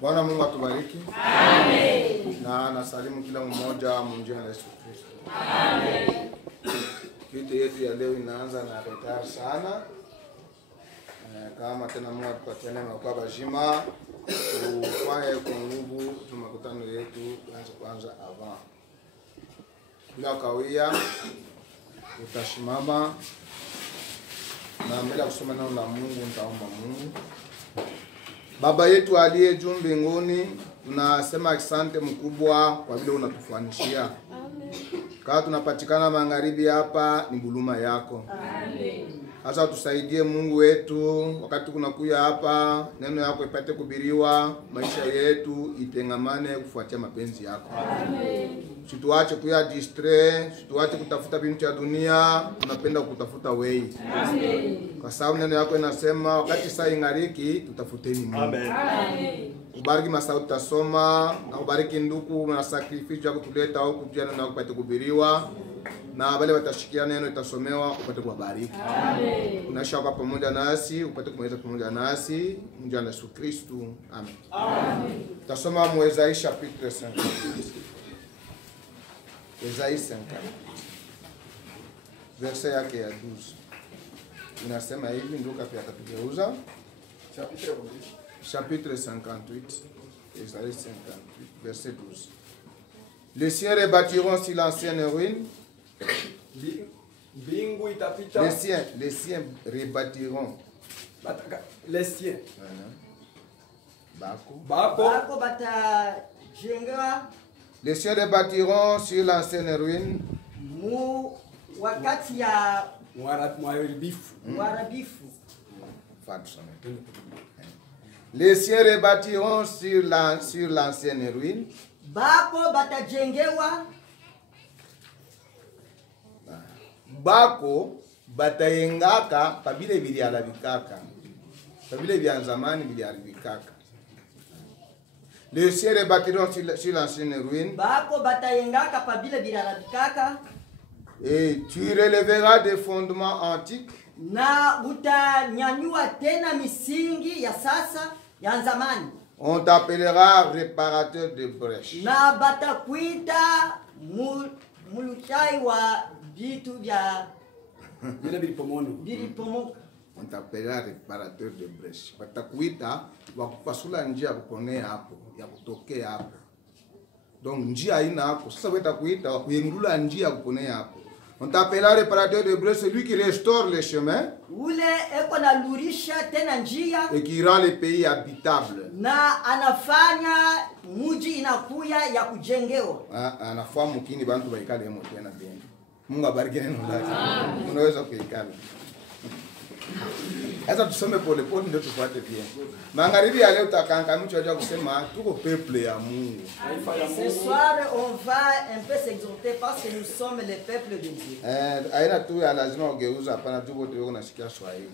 Bwana Mungu atubariki. Amen. Na nasalimu kila mmoja mjina la Yesu Kristo. Amen. Kitu yetu ya leo inaanza na retard sana. Kama tena Mungu atupatie neema kwa bajima tufanye kwa nguvu tumakutano yetu kwanza avant. Bila kawia utashimama na mbele ya kusoma neno la Mungu nitaomba Mungu. Baba yetu aliye juu mbinguni, tunasema asante mkubwa kwa vile unatufanishia. Amen. Kama tunapatikana magharibi hapa ni buluma yako. Amen. Sasa tusaidie Mungu wetu wakati kunakuja hapa, neno yako ipate kubiriwa, maisha yetu itengamane kufuatia mapenzi yako. Amen. Situache kuya distrait, situache kutafuta vitu vya dunia, tunapenda kutafuta wewe. Amen. Kwa sababu neno yako inasema wakati saa ingariki tutafuteni Mungu. Amen. Amen. Ubariki masauti tutasoma, na ubariki ndugu na sacrifice yako tuleta au kujana na kupata kubiriwa. Na wale watashikia neno itasomewa upate kubariki. Amen. Unasha kwa pamoja nasi, upate kumaliza pamoja nasi, mjana na Yesu Kristo. Amen. Amen. Tutasoma Mwezaïe chapitre 5. Mwezaïe 5. Verset yake ya 12. Inasema hivi ndio kapi atatugeuza. Chapitre 58. Mwezaïe 58 verset 12. Les siens rebâtiront sur l'ancienne ruine. Les siens rebâtiront. Les siens. Les siens rebâtiront sur l'ancienne ruine. Les siens rebâtiront sur l'ancienne ruine. Bako batayengaka pabile biliharibikaka. Pabile vya zamani biliharibikaka. Les siens rebâtiront sur l'ancienne ruine. Bako batayengaka pabile biliharibikaka. Et tu relèveras des fondements antiques. Na utanyanyua tena misingi ya sasa ya zamani. On t'appellera réparateur de brèches. Na batakuita muluchai wa vitu vya bilipomoka. On t'appellera réparateur de brèches. Batakuita wakupasula njia kuponea hapo, ya kutokea hapo. Donc njia ina hapo. Sasa watakuita wakuyengula njia kuponea hapo. On t'appellera réparateur de brèches, celui qui restaure les chemins. Ule eko na lurisha tena njia. Et qui rend les pays habitables. Na anafanya muji inakuya ya kujengewa. Anafahamu kini bantu baikale hemo tena bien. Mungu abariki neno lake. Unaweza kuikala. Sasa tusome pole pole ndio tupate bien. Magharibi ya leo takanga mtu aje kusema tuko peuple ya Mungu. Ce soir on va un peu s'exalter parce que nous sommes le peuple de Dieu. Aina tu ya lazima ugeuza hapana tu wote wako nasikia Swahili.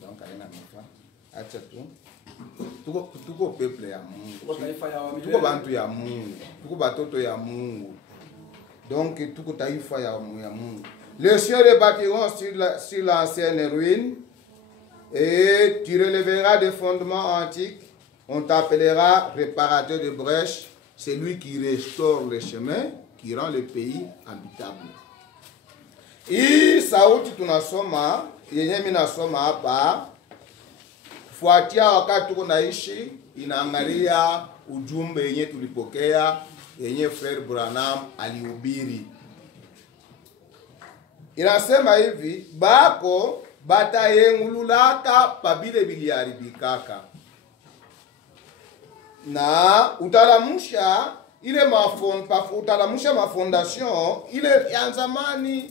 Donc aina mfa. Acha tu. Tuko peuple ya Mungu. Tuko bantu ya Mungu. Tuko batoto ya Mungu. Donc tuko taifa ya Mungu. Les cieux rebâtiront sur l'ancienne ruine, et tu relèveras des fondements antiques. On t'appellera réparateur de brèches, c'est lui qui restaure les chemins, qui rend le pays habitable. Hii sauti tunasoma yenye mimi nasoma hapa fuatia wakati tuko naishi, inaangalia ujumbe yenye tulipokea yenye Frere Branham alihubiri. Inasema hivi, bako batayengululaka pabile biliharibikaka, na utalamusha ile utalamusha mafondation ile ya zamani,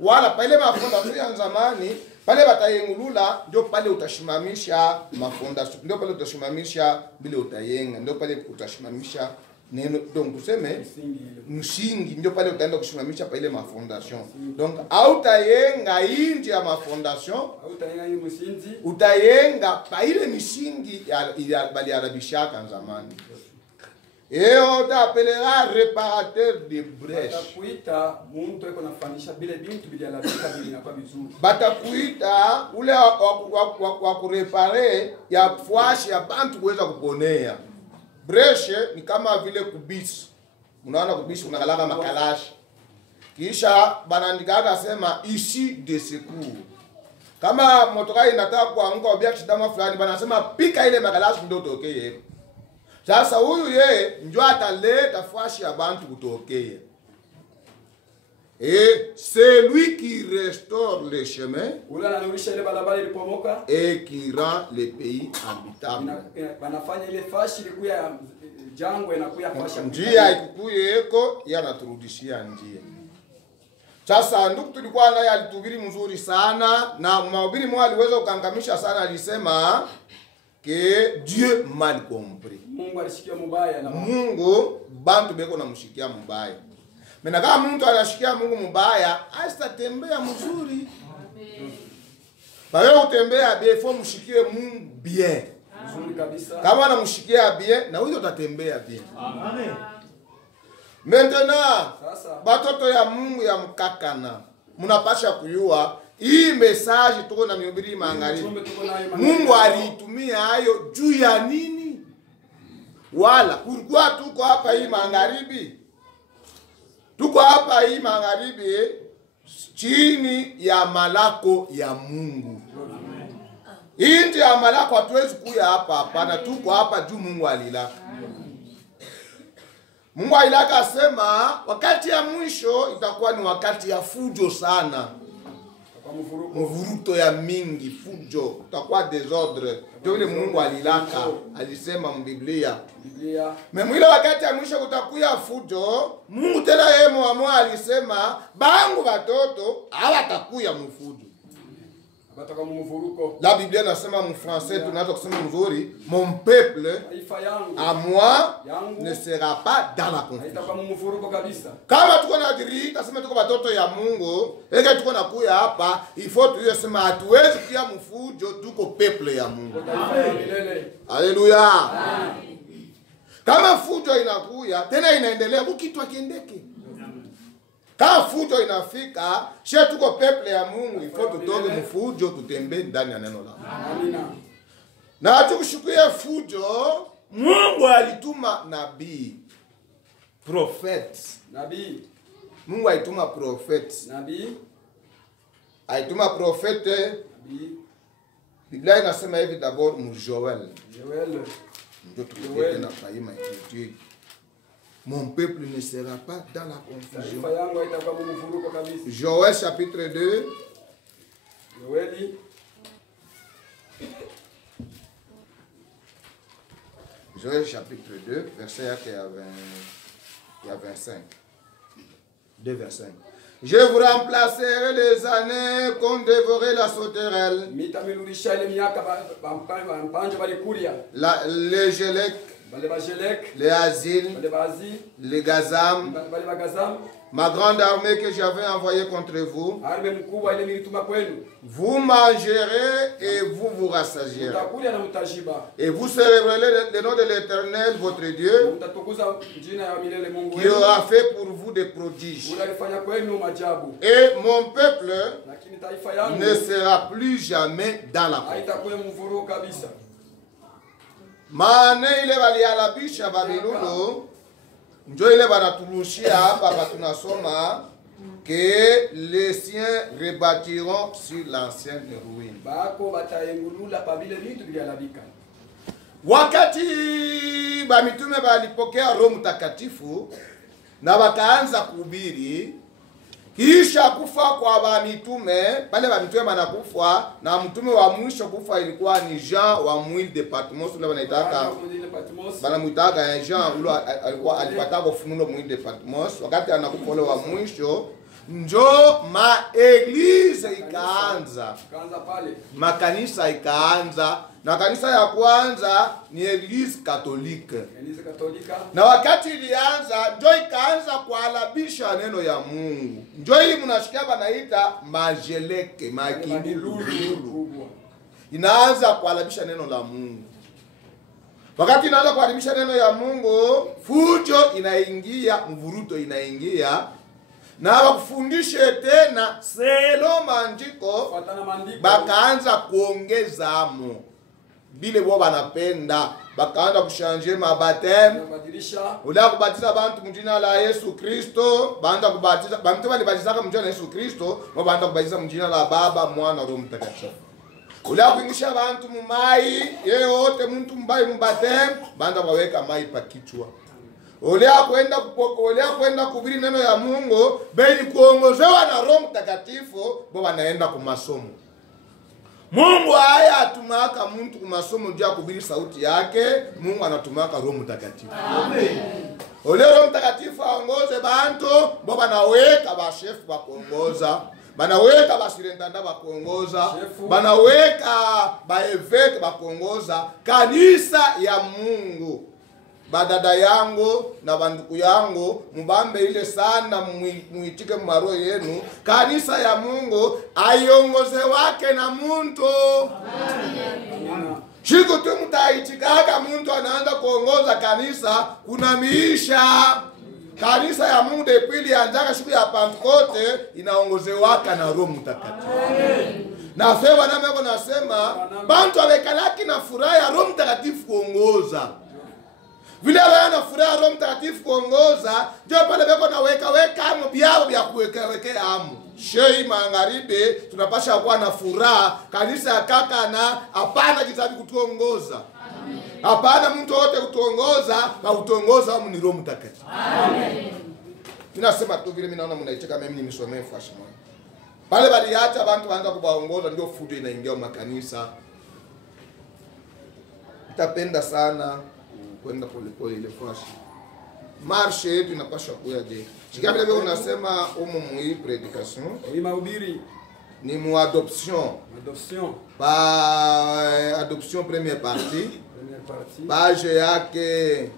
wala pale mafondation ya zamani pale batayengulula, ndio pale utashimamisha mafondation, ndio pale utashimamisha bile utayenga, ndio pale utashimamisha neno, donc tuseme msingi, ndio pale utaenda kushimamisha pale mafondation. Donc autayenga inje ya mafondation, Hautayenga hii msingi. utayenga pa ile misingi ya bali arabishaka zamani. Et on t'appellera réparateur de brèches. Batakuita muntu eko nafanisha bile bintu bilialabika bilinakuwa vizuri. Batakuita ule wa kurepare ya fwashi ya bantu kuweza kuponea. Breshe ni kama vile kubisi. Unaona kubisi unakalaka makalashi. Kisha banandikaga sema ici de secours. Kama motoka inataka kuanguka obia kishidama fulani banasema pika ile makalashi ndio tokee. Sasa huyu yeye ndio ataleta fwashi ya bantu kutokea. Et c'est lui qui restaure les chemins Ule ananurisha ile barabara ilipomoka. et qui rend les pays habitables. Banafanya ile fashi ilikuwa jangwa inakuwa fashi. Njia ikukuye eko yanaturudishia njia. Sasa ndugu tulikuwa naye alitubiri mzuri sana, na mahubiri mwa aliweza kukangamisha sana, alisema que Dieu mal compris. Mungu alishikia mubaya na Mungu bantu beko na mshikia mubaya. Mena kama mtu anashikia Mungu mubaya, asitatembea mzuri. Bayo utembea bien, faut mshikie Mungu bien. mzuri kabisa. Kama anamshikia bien, na huyo utatembea bien. Amen. Maintenant, Sasa batoto ya Mungu ya mkakana, munapasha kuyua hii message tuko na mihubiri magharibi. Mungu aliitumia hayo juu ya nini? Wala kulikuwa tuko hapa hii magharibi. Tuko hapa hii magharibi chini ya malako ya Mungu. Inje ya malako hatuwezi kuya hapa hapana, tuko hapa juu Mungu alilaka. Mungu alilaka asema wakati ya mwisho itakuwa ni wakati ya fujo sana. Mvuruto ya mingi, fujo, utakuwa desordre. Ndio ile Mungu alilaka, alisema mbiblia. Memwile wakati ya mwisho kutakuya fujo, Mungu tena yeye mwa alisema bangu watoto hawatakuya mfujo. bataka mvuruko. La Biblia nasema en français tunaweza kusema mzuri, mon peuple à moi ne sera pas dans la confusion. Haitakuwa mvuruko kabisa. Kama tuko na diri, tasema tuko watoto ya Mungu, ege tuko na kuya hapa, ifo tuyesema hatuwezi kuya mfujo, tuko peuple ya Mungu. Haleluya. Kama fujo inakuya, tena inaendelea kukitwa kiendeke. Kama fujo inafika, she tuko peuple ya Mungu, ifo tutoke mfujo, tutembe ndani ya neno la Mungu. Amina. Na tukushukuye fujo, Mungu alituma nabii, prophet. Nabii. Mungu aituma prophet. Nabii. Aituma profete. Nabii. Biblia inasema hivi d'abord mu Joel. Joel. Ndio tukipete na faima écriture. Mon peuple ne sera pas dans la confusion. Taifa yangu haitakuwa mvuruko kabisa. Joel chapitre 2. Joeli. Joel chapitre 2, verset yake ya 25. 2 verset 5. Je vous remplacerai les années qu'on dévorait la sauterelle. Mitamirudisha ile miaka bampanje balikuria. Les Gelek, Bale ba Jelek. les Azil, Bale ba Azi. les Gazam, Bale ba Gazam. ma grande armée que j'avais envoyée contre vous, arme mkubwa ile nilituma kwenu, vous mangerez et vous vous rassasierez. mtakula na mtashiba, Et vous célébrerez le nom de l'Éternel, votre Dieu, mtatukuza jina ya milele Mungu qui wenu, aura fait pour vous des prodiges. ule alifanya kwenu maajabu. Et mon peuple Lakini taifa yangu ne sera plus jamais dans la paix. haitakuwa mvurugo kabisa. Maana ile walialabisha Babiloni, njo ile banatulushia hapa tunasoma que les siens rebâtiront sur l'ancienne ruine. Bako bataengulula pa vile vitu vilialabika. Wakati bamitume balipokea Roho Mtakatifu na wakaanza kuhubiri, kisha kufa kwa bamitume, pale bamitume banakufa na mtume wa mwisho kufa ilikuwa ni Jean wa mwili de Patmos, ule wanaitaka banamuitaka Jean, ule alikuwa alipata ufunuo mwili de Patmos. Wakati anakufa ule wa mwisho, njo eglise ikaanza, pale makanisa ikaanza, na kanisa ya kwanza ni Eglise Katolika. Na wakati ilianza, njo ikaanza kualabisha neno ya Mungu. Njo hii mnashikia banaita majeleke, makindulu. Inaanza kualabisha neno la Mungu. Wakati inaanza kualabisha neno ya Mungu, fujo inaingia, mvuruto inaingia. Na wakufundishe tena selo maandiko, bakaanza kuongeza amo bile bo banapenda, bakaanza kushanje mabateme, ula kubatiza bantu mjina la Yesu Kristo, baanza kubatiza bantu balibatiza mjina la Yesu Kristo, baanza kubatiza mjina la Baba, Mwana, Roho Mtakatifu. Ula kuingisha bantu mumai, yeyote mtu mbai mbateme, baanza kuweka mai pa kichwa. Olea kwenda kuhubiri neno ya Mungu, bali kuongozewa na Roho Mtakatifu, bo wanaenda kwa masomo. Mungu haya atumaka mtu kwa masomo ndio kuhubiri sauti yake, Mungu anatumaka Roho Mtakatifu. Amen. Olea Roho Mtakatifu aongoze bantu, bo banaweka ba chef ba kuongoza, banaweka ba sirendanda ba kuongoza, banaweka ba evêque ba kuongoza kanisa ya Mungu. Badada yangu na banduku yangu, mubambe ile sana, muitike mwaro yenu, kanisa ya Mungu ayongoze wake na muntu. Amen. Shiku tu mutaitikaka muntu anaanza kuongoza kanisa, kuna miisha. Kanisa ya Mungu depuili anjaka siku ya Pentekoste inaongoze waka na Roho Mtakatifu. Amen. Na fewa na meko nasema, bantu awekalaki na furaha ya Roho Mtakatifu kuongoza. Vile wana furaha Roho Mtakatifu kuongoza, ndio pale beko na weka amo biao bya kuweka amo. Shei magharibi tunapasha kuwa na furaha, kanisa ya kaka na hapana kitabu kutuongoza. Hapana mtu wote kutuongoza, na kutuongoza amu ni Roho Mtakatifu. Amen. Ninasema tu vile mimi naona mnaicheka, mimi nimesomea fashi moja. Pale baliacha bantu waanza kubaongoza, ndio fujo inaingia makanisa. Nitapenda sana kwenda pole ile fashi. Marshe yetu inapaswa kuya je. Shikia vile vile unasema umu mui predication. Oui, mahubiri ni mu adoption. Adoption. Adoption première partie. Première partie. Page yake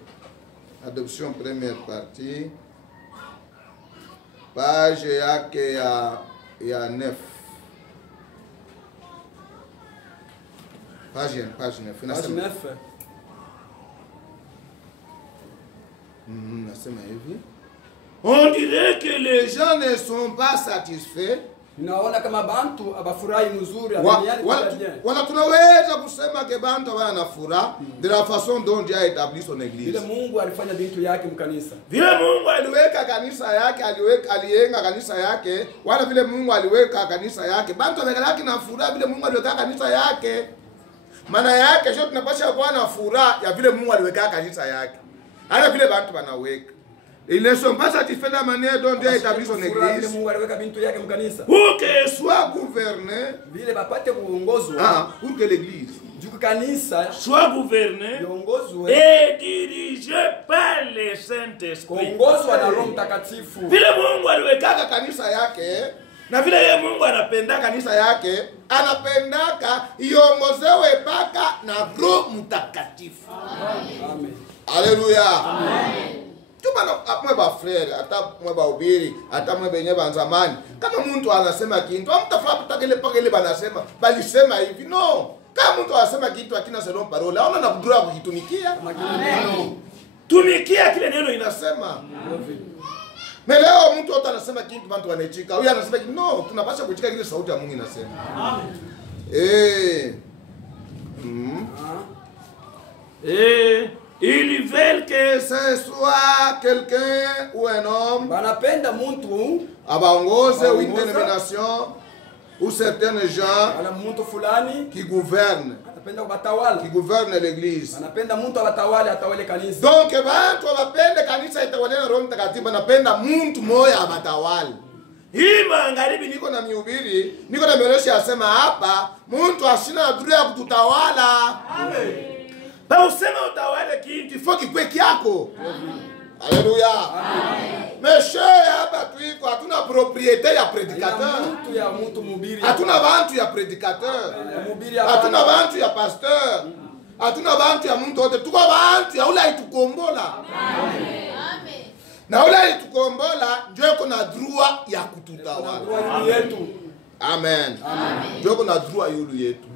adoption première partie. Page yake ya 9. Page 9. Page 9. Nasema hivi. On dirait que les gens ne sont pas satisfaits. Naona kama bantu abafurahi mzuri wala tunaweza kusema ke bantu wana furaha de la façon dont Dieu a établi son église. Vile Mungu alifanya vitu yake mkanisa. Vile Mungu aliweka kanisa yake, aliyenga kanisa yake, wala vile Mungu aliweka kanisa yake. Bantu wamekalaki na furaha vile Mungu aliweka kanisa yake. Maana yake sio tunapaswa kuwa na furaha ya vile Mungu aliweka kanisa yake. Hata vile bantu wanaweka. Ils ne sont pas satisfaits de la manière dont Dieu a établi son église. Pour qu'elle soit gouvernée, pour que l'église soit gouvernée et dirigée par le Saint-Esprit. Vile Mungu aliweka kanisa yake, na vile Mungu anapenda kanisa yake, anapendaka iongozewe paka na Roho Mtakatifu. Amen. Alléluia. Amen. Tuma mwe ba frere, hata mwe ba ubiri, hata mwe benye banzamani. Kama mtu anasema kitu, amtafuta pakele banasema, balisema hivi. No. Kama mtu anasema kitu akina selon parole, haona na kudura kukitumikia. Tumikia kile neno inasema. Leo mtu wote anasema kitu watu wanaichika. Huyu anasema kitu, no, tunapaswa kuchika kile sauti ya Mungu inasema. Ils veulent que ce soit quelqu'un ou un homme. Banapenda mtu Abaongoze ou une dénomination ou certains gens ana mtu fulani qui gouvernent. anapenda kubatawala. Qui gouvernent l'église. Anapenda mtu abatawale atawale kanisa. Donc bantu wapende kanisa itawale na Roho Mtakatifu, banapenda mtu moya abatawale. Hii magharibi niko na mihubiri, niko na mionesho yasema hapa, mtu asina dhuru ya kututawala. Amen. Ba usema utawale kitu, foki kweki yako. Haleluya. Amen. Meshe hapa tuiko hatuna propriété ya prédicateur. Mtu ya mtu mhubiri. Hatuna bantu ya prédicateur. Hatuna bantu ya pasteur. Hatuna bantu ya mtu wote. Tuko bantu ya ule itukombola. Amen. Na ule itukombola ndio iko na droit ya kututawala. Amen. Ndio iko na droit yulu yetu.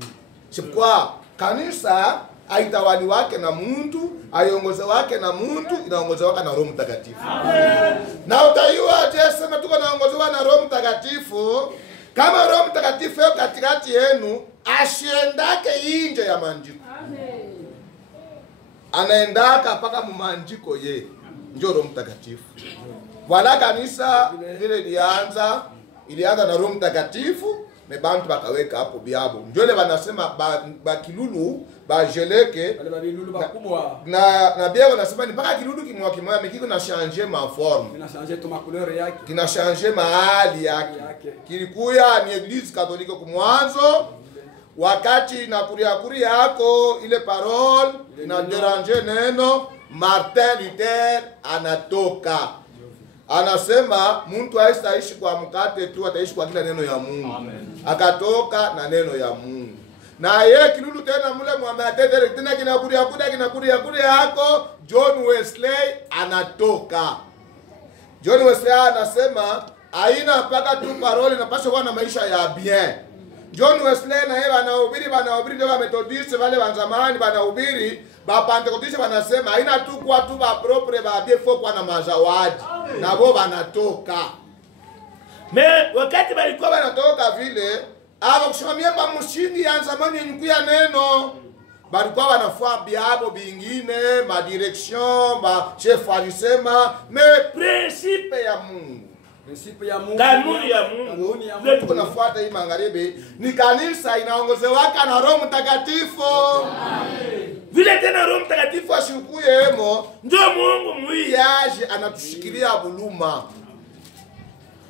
C'est pourquoi kanisa haitawali wake na mtu, aiongoze wake na mtu, inaongoze wake na Roho Mtakatifu. Amen. Na utaiwa sema tuko naongozewa na Roho Mtakatifu, kama Roho Mtakatifu yuko katikati yenu, ashiendake nje ya maandiko. Amen. Anaendaka paka mu maandiko ye. Ndio Roho Mtakatifu. Wala kanisa vile ilianza na Roho Mtakatifu, mebantu bakaweka hapo biabo. Ndio ile wanasema ba kilulu ba geleke wale babilulu bakubwa na bia wanasema ni mpaka kilulu kimwa mekiko na changer ma forme, kina changer to ma couleur yake, kina changer mahali yake. Kilikuya ni Eglise Katolika kumwanzo, wakati na kuria yako ile parole na déranger neno, Martin Luther anatoka. Anasema mtu haistaishi kwa mkate tu, ataishi kwa kila neno ya Mungu. Amen. Akatoka na neno ya Mungu. Na yeye kilulu tena mule mwamatete tena kinakuria yako, John Wesley anatoka. John Wesley anasema haina mpaka tu parole, inapaswa kuwa na maisha ya bien. John Wesley na yeye wanahubiri ndio Methodist wale wa zamani wanahubiri, ba Pentecost wanasema haina tu kwa tu ba propre ba bien faut kwa na mazawadi. Na bo banatoka. Me wakati balikuwa banatoka vile, aba kushimamia pa msingi ya zamani yenye neno, balikuwa wanafua biabo bingine, ma direction, ma chef alisema, me principe ya Mungu. Principe ya Mungu. Kanuni ya Mungu. Leo tuko nafuata hii magharibi, ni kanisa inaongozewaka na Roho Mtakatifu. Amen. Vile tena Roho Mtakatifu ashukuye hemo, ndio Mungu muiyaje anatushikilia buluma.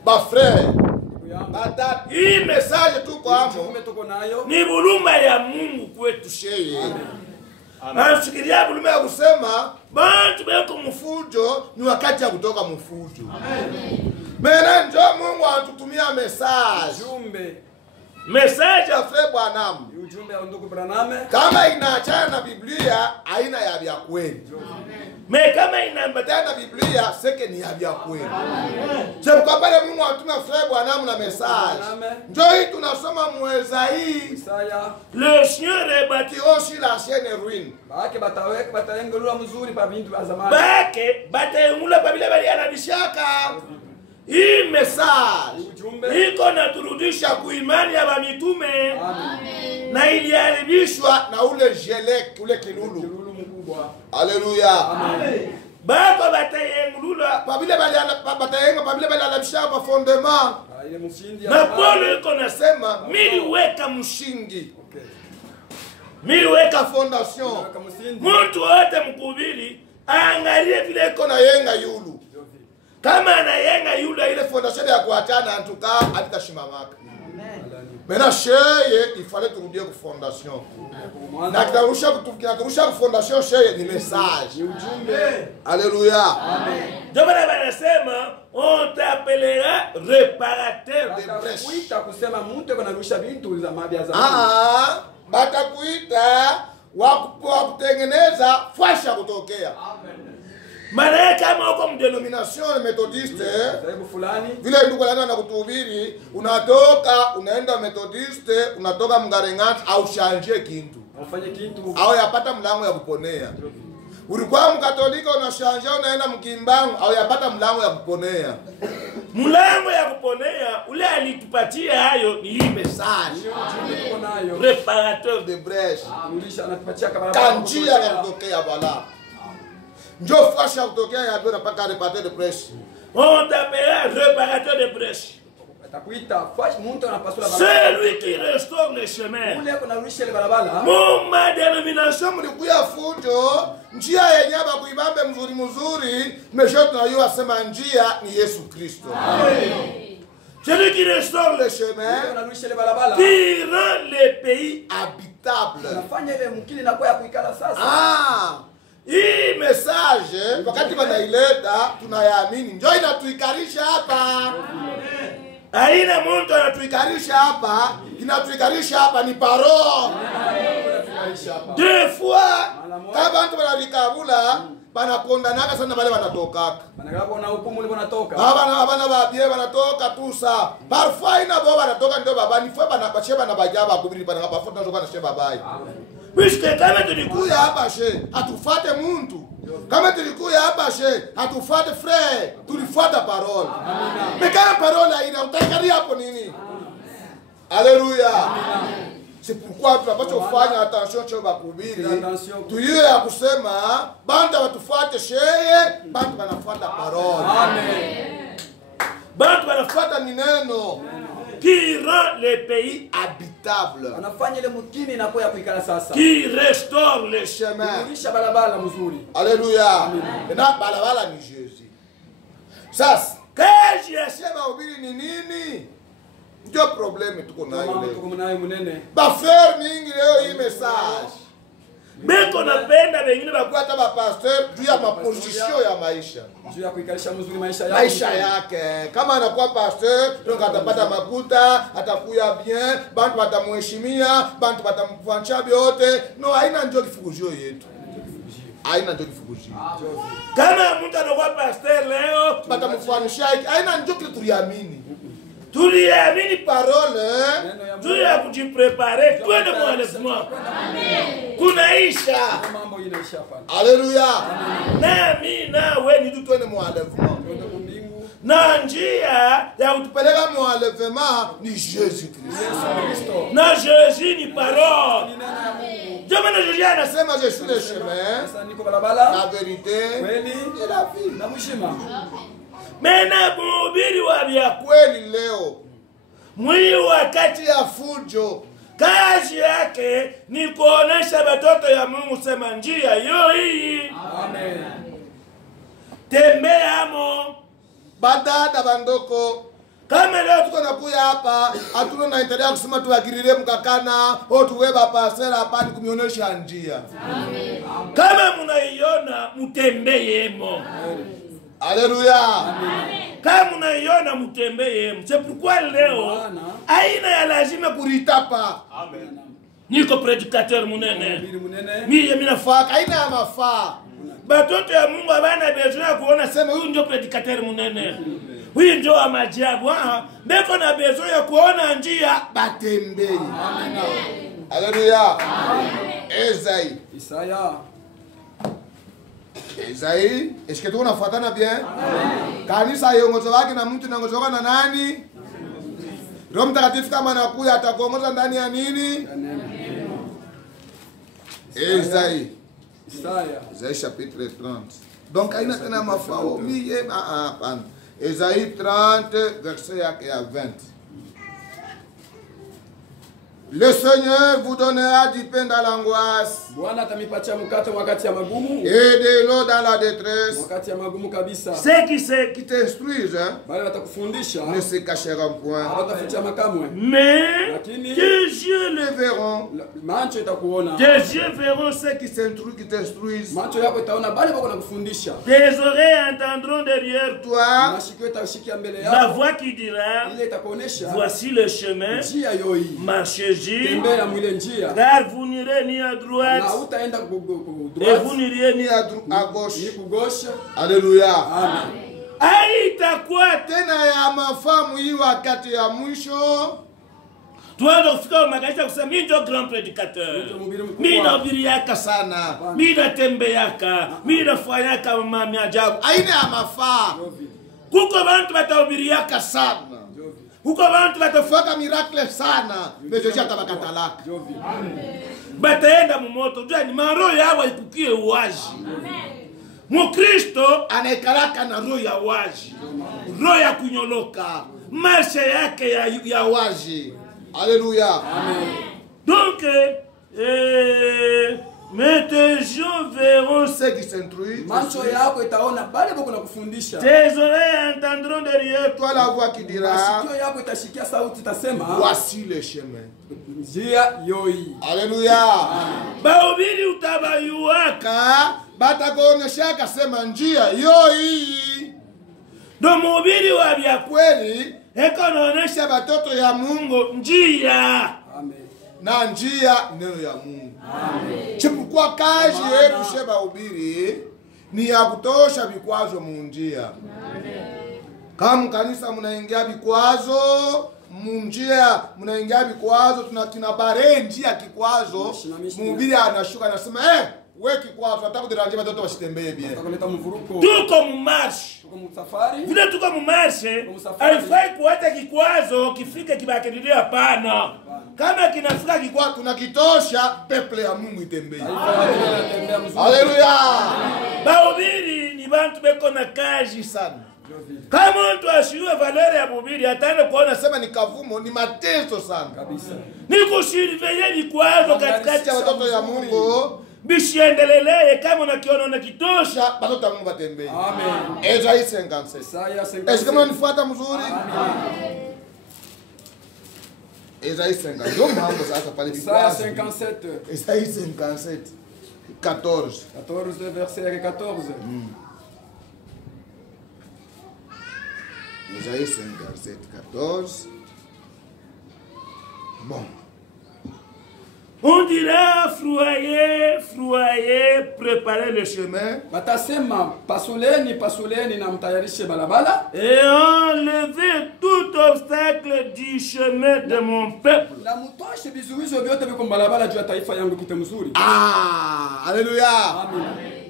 Ba frère, bata hii message tuko hamo ni buluma ya Mungu kwetu sheye. Anashikilia buluma ya kusema bantu beko mfujo ni wakati ya kutoka mfujo. Amen. Mena ndio Mungu atutumia message. Message ya Frère Branham. Ujumbe wa ndugu Branham. Kama inaachana na Biblia, haina ya vya kweli. Me kama inaambatana na Biblia, seke ni ya vya kweli. Je, kwa pale Mungu atume Frère Branham na message. Ndio hii tunasoma mweza hii. Isaya. Le Seigneur est bâti aussi la chaîne ruine. Bake bataweka mzuri pa bintu za zamani. Bake batayengula pa vile bali anabishaka. Hii message iko na turudisha kuimani ya mitume. Amen. Na iliharibishwa na ule jelek, ule kilulu mkubwa. Haleluya. Amen. Bako batayengulula pa vile bali anabishaka pa fondement. Na Paulo iko nasema miliweka mshingi. Okay. Miliweka fondation. Mtu wote mkubiri angalie vile iko na yenga yulu. Kama anayenga yule ile fondation ya kuachana antuka atashimamaka. Amen. Mena sheye ifale turudie ku fondation. Na kitarusha ku fondation sheye ni message. Ni ujumbe. Alléluia. Amen. Ndio maana wanasema on t'appellera réparateur de brèches. Kuita kusema mtu anarusha vitu za mabia zamani. Batakuita wa kutengeneza fasha kutokea. Amen. Maana kama uko mdenomination methodiste, Dhehebu fulani. vile ndugu lana na kutuhubiri, unatoka unaenda methodiste, unatoka mgarengati au shanje kintu. Ufanye kitu. Au yapata mlango ya kuponea. Ulikuwa mkatolika unashanje unaenda mkimbangu au yapata mlango ya kuponea. Mlango ya kuponea ule alitupatia hayo ni hii message. Tuko nayo. Préparateur de brèche. Mulisha anatupatia barabara. Kanjia ya kutokea bala. Njoo fasha kutokea ya bora paka réparateur de brèche. On t'appellera réparateur de brèche. Atakuita fash mtu anapaswa barabara. Celui qui restaure le chemin. Ule kuna rusha ile barabara. Muma denomination mlikuya fujo, njia yenye bakuibambe mzuri mzuri, mesho tunayua sema njia ni Yesu Kristo. Amen. Celui qui restaure le chemin, qui rend le pays habitable. Anafanya ile mkili na kwa ya kuikala sasa. Hii message wakati wanaileta tunayaamini. Njoo inatuikarisha hapa. Haina mtu anatuikarisha hapa, inatuikarisha hapa ni parole. Deux fois kama watu wanalikabula banakondanaka sana wale wanatokaka. Banagapo na hukumu ile wanatoka. Bana babie wanatoka tu sa. Parfois ina bo wanatoka ndio baba ni fwe bana bacheba na bajaba kubiri bana parfois tunazoka na sheba bai. Puisque kama tulikuya hapa she atufate muntu. Kama tulikuya hapa she atufate frère, tulifuata parole. Mais quand parole haina utakari hapo nini? Alléluia. C'est pourquoi tunapaswa kufanya attention cho bakubiri. Tuiwe ya kusema banda watufuate sheye, banda wanafuata parole. Amen. Banda wanafuata ni neno. Qui rend le pays habitable. Anafanya ile mkini na kwa ya kuikala sasa. Qui restaure le chemin. Kulisha barabara mzuri. Alléluia. Na barabara ni Jésus. Sasa, kazi ya sema ubiri ni nini? Ndio probleme tuko nayo leo. Tuko nayo munene. Ba faire mingi leo hii message. Beko napenda wengine bakuata ba pasteur juu ya maposition ya maisha. Juu ya kuikalisha mzuri maisha yake. Maisha yake. Kama anakuwa pasteur, donc atapata makuta, atakuya bien, bantu batamheshimia, bantu batamfuanisha biote. No, haina ndio kifuguzio yetu. Haina ndio kifuguzio. Kama mtu anakuwa pasteur leo, batamfuanisha, haina ndio kitu tuliamini. Tuliamini parole, juu ya kujiprepare, twende mwanefuma. Kunaisha. Mambo inaisha hapa. Haleluya. Nami nawe ni twende mwanefuma. Na njia ya kutupeleka mwanefuma ni Jésus Christ. Na Jésus ni parole. Ndio maana Jésus anasema je suis le chemin, la vérité et la vie. Na mshima. Mena mhubiri wa vya kweli leo. Mwili wakati ya fujo. Kazi yake ni kuonesha watoto ya Mungu sema njia yo hii. Amen. Tembea amo. Badada bandoko. Kama leo tuko nakuya hapa, hatuna na endelea kusema tuwakiririe mkakana, au tuweba pasela hapa ni kumionesha njia. Amen. Kama mnaiona mtembeemo. Alléluia. Kama unaiona mtembee, c'est pourquoi leo aina ya lazima kuritapa. Amen. Niko predicateur munene. Mimi minafaa aina ya mafaa. Batoto ya Mungu abana besoin kuona sema huyu ndio predicateur munene. Huyu ndio wa majabu. Beko na besoin ya kuona njia batembee. Amen. Alléluia. Amen. Isaya. Isaïe, est-ce que tu unafuatana bien? Amen. Kanisa yongozo wake na mtu nangozoka na nani? Roho Mtakatifu kama anakuja atakuongoza ndani ya nini? Isaïe. Isaïe chapitre 30. Donc aina tena mafao miye pan. Isaïe 30 verset yake ya 20. Le Seigneur vous donnera du pain dans l'angoisse. Bwana atamipatia mkate wakati ya magumu. Et de l'eau dans la détresse. Wakati ya magumu kabisa. Ceux qui t'instruisent, bali watakufundisha, ne se cacheront point. hawataficha makamwe. Mais Lakini tes yeux le verront. Macho itakuona. Tes yeux verront ceux qui s'instruisent, qui t'instruisent. Macho yako itaona bali wako nakufundisha. Tes oreilles entendront derrière toi Mashikio itashikia mbele la yako. voix qui dira, Ile itakuonesha voici le chemin, njia yoi. marchez régie, tembea mwile njia car vous n'irez ni à na droite utaenda et vous droite n'irez ni à à gauche. ni kugosha. Haleluya. Amen. haitakuwa Tena ya mafamu hii wakati ya mwisho tuanze kufika makanisa kusema mimi ndio grand predicateur, mimi nahubiriaka sana, mimi natembeaka, mimi nafanyaka mambo ya ajabu. aina ya mafaa. Kuko bantu batahubiriaka sana, kuko bantu Watafaka miracle sana. Mejoja tabakatalaka. bataenda mumoto, jua ni maroho yao ikukie uwaji. Mukristo anaekalaka na roho ya waji, roho ya kunyoloka, maisha yake ya waji. Alléluia. Donc, mais tes yeux verront ce Ceux qui s'instruisent, Macho yako itaona bale bako na kufundisha. tes oreilles entendront derrière toi. toi la voix qui dira, Masikio yako itashikia sauti itasema voici le chemin. njia yoi. Alléluia. Bahubiri utabayuaka. Batakuonyeshaka sema njia yo hii. Ndo mhubiri wa vya Kweli eko naonesha batoto ya Mungu njia. Amen. na njia neno ya Mungu. Chipukua kazi yetu sheba ubiri ni ya kutosha vikwazo munjia. Kama kanisa mnaingia vikwazo munjia, mnaingia vikwazo, tunabare njia kikwazo, mhubiri anashuka anasema we kikwazo nataka kudiranje watoto wasitembee bien. Tukaleta mvuruko. Tuko mumarshi. Tuko msafari. Vile tuko mumarshi, haifai kuacha kikwazo kifike kibakililia, hapana. Kama kinafika kikwazo tunakitosha, peple ya Mungu itembee. Tembea mzuri. Haleluya. Bahubiri ni bantu beko na kazi sana. Kama mtu ashiwe valere ya mhubiri ataenda kuona Sema ni kavumo, ni mateso sana. Kabisa. ni kushiriveye vikwazo katikati ya watoto ya Mungu. bishiendeleleye. Kama unakiona unakitosha, Watoto ya Mungu watembee. Amen. Esaïe 57. Isaya Est-ce que 57. mnanifuata mzuri? Esaïe 50. Ndio mambo sasa pale Isaya vikwazo. 57. Esaïe 57. 14. 14 verset 14. Esaïe 57, 14. Bon. On dira froyer, froyer, préparez le chemin Batasema pasoleni na mtayarishe balabala et enlevez tout obstacle du chemin de mon peuple. na mutoshe vizuizo vyote viko balabala juu ya taifa yangu kite mzuri. Alléluia. Amen.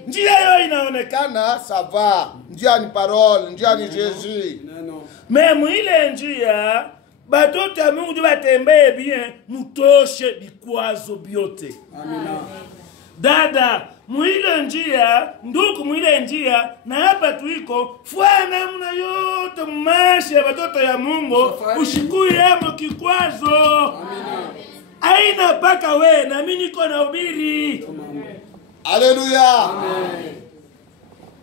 Njia hiyo inaonekana, Kana ça va. Njia ni parole, njia ni Jésus. Neno. memu ile njia batoto ya Mungu ndio batembee bien, mutoshe vikwazo vyote. Amina. Dada, mwile njia, ndugu mwile njia, na hapa tuiko, fua namna yote mmashi ya batoto ya Mungu, ushikuye mo kikwazo. Amina. Aina paka we, na mimi niko na ubiri. Alléluia. Amen.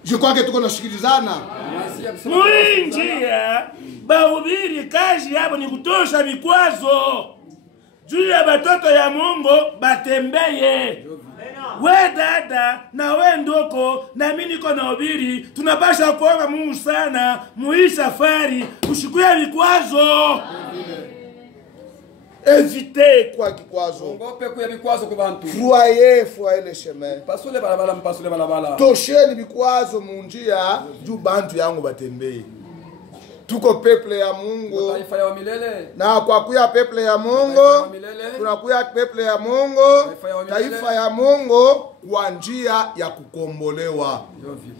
Je crois que tuko nasikilizana. Masia kusema Mwili njia, bahubiri kazi yabo ni kutosha vikwazo. Juu ya batoto ya Mungu, batembeye. We dada, na we ndoko, na mimi niko na ubiri, tunapasha kuomba Mungu sana, muhii safari, ushikuye vikwazo. Évitez quoi kikwazo. ngope kuya vikwazo kwa bantu. Foyer le chemin. Pasule balabala mpasule balabala. Tosheni vikwazo munjia juu bantu yangu batembee. Tuko peple ya Mungu. Taifa ya milele. Na kwa kuya peple ya Mungu, tunakuya peple ya Mungu, taifa ya Mungu kwa njia ya kukombolewa. Ndio vile.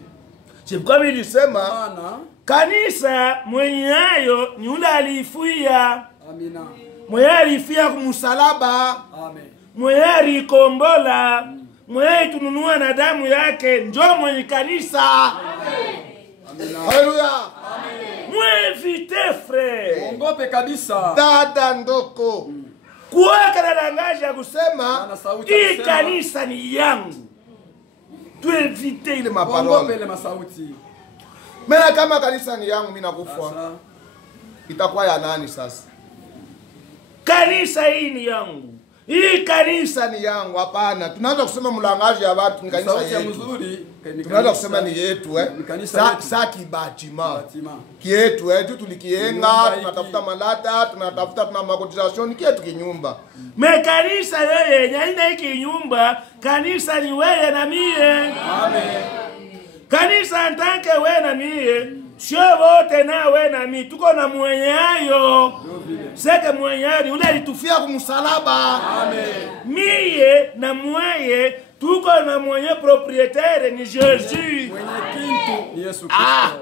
Chipkwa nilisema, Maana kanisa mwenye hayo ni ule alifuia. amina. Mwenye alifia kumsalaba, Amen. mwenye alikombola, mwenye tununua na damu yake, njo mwenye kanisa. Amina. Haleluya. Mwevite frere. Ngope kabisa. Dada ndoko. Kuweka na langaji ya kusema, Maana sauti ya hii kusema. kanisa ni yangu. Tuevite ile Ngope maparole. ile masauti. Mena kama kanisa ni yangu mimi nakufa. Sasa Itakuwa ya nani sasa? Kanisa hii ni yangu. Hii kanisa ni yangu. Hapana, tunaanza kusema mlangaji ya watu ni kanisa Sauti ya yetu. mzuri. Tunaanza kusema ni yetu Ni kanisa yetu. Sa kibatima. Batima. Kietu tu tulikienga, Nyumba tunatafuta malata, tunatafuta tuna makotisation kietu kinyumba. me kanisa yeye nyaina hiki nyumba, kanisa ni wewe na mie. Amen. Kanisa antanke we na mie, sio wote na we na mie, tuko na mwenye hayo. Seke mwenye hayo, ule alitufia kumsalaba. Amen. Mie na mweye, tuko na mwenye proprietaire ni Jésus. Mwenye kintu ni Yesu Kristo.